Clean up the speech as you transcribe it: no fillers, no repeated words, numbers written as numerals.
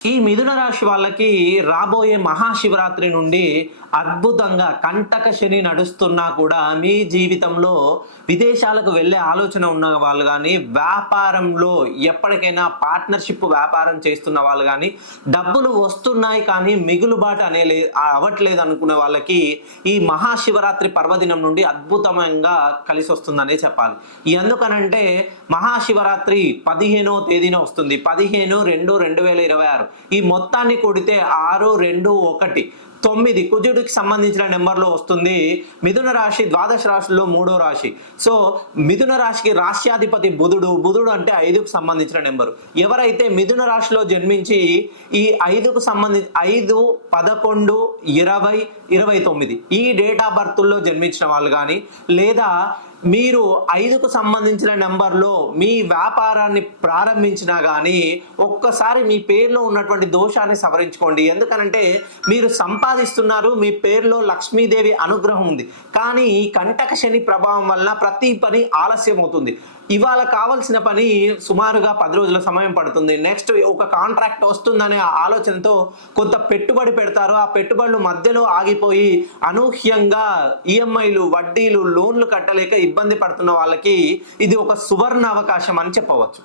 ఈ మిథున రాశి వాళ్ళకి రాబోయే మహాశివరాత్రి నుండి అద్భుతంగా కంటక శని నడుస్తున్నా కూడా మీ జీవితంలో విదేశాలకు వెళ్ళే ఆలోచన ఉన్న వాళ్ళు కానీ, వ్యాపారంలో ఎప్పటికైనా పార్ట్నర్షిప్ వ్యాపారం చేస్తున్న వాళ్ళు కానీ, డబ్బులు వస్తున్నాయి కానీ మిగులుబాటు అవ్వట్లేదు అనుకునే వాళ్ళకి ఈ మహాశివరాత్రి పర్వదినం నుండి అద్భుతంగా కలిసి వస్తుందనే చెప్పాలి. ఎందుకనంటే మహాశివరాత్రి 15వ తేదీన వస్తుంది. 15/2/2026. ఈ మొత్తాన్ని కూడితే 6, 2, 1, 9 కుజుడికి సంబంధించిన నెంబర్లో వస్తుంది. మిథున రాశి ద్వాదశ రాశుల్లో 3వ రాశి. సో మిథున రాశికి రాశ్యాధిపతి బుధుడు అంటే 5కు సంబంధించిన నెంబరు. ఎవరైతే మిథున రాశిలో జన్మించి ఈ 5కు సంబంధించి 5, 11, 20, 29 ఈ డేట్ ఆఫ్ బర్త్లో జన్మించిన వాళ్ళు కానీ, లేదా మీరు 5కు సంబంధించిన నెంబర్లో మీ వ్యాపారాన్ని ప్రారంభించినా కానీ ఒక్కసారి మీ పేరులో ఉన్నటువంటి దోషాన్ని సవరించుకోండి. ఎందుకనంటే మీరు సంపాదిస్తున్నారు, మీ పేరులో లక్ష్మీదేవి అనుగ్రహం ఉంది, కానీ ఈ కంటక శని ప్రభావం వల్ల ప్రతి పని ఆలస్యం అవుతుంది. ఇవాళ కావాల్సిన పని సుమారుగా 10 రోజుల సమయం పడుతుంది. నెక్స్ట్ ఒక కాంట్రాక్ట్ వస్తుందనే ఆలోచనతో కొంత పెట్టుబడి పెడతారు. ఆ పెట్టుబడులు మధ్యలో ఆగిపోయి అనూహ్యంగా ఈఎంఐలు, వడ్డీలు, లోన్లు కట్టలేక ఇబ్బంది పడుతున్న వాళ్ళకి ఇది ఒక సువర్ణ అవకాశం అని చెప్పవచ్చు.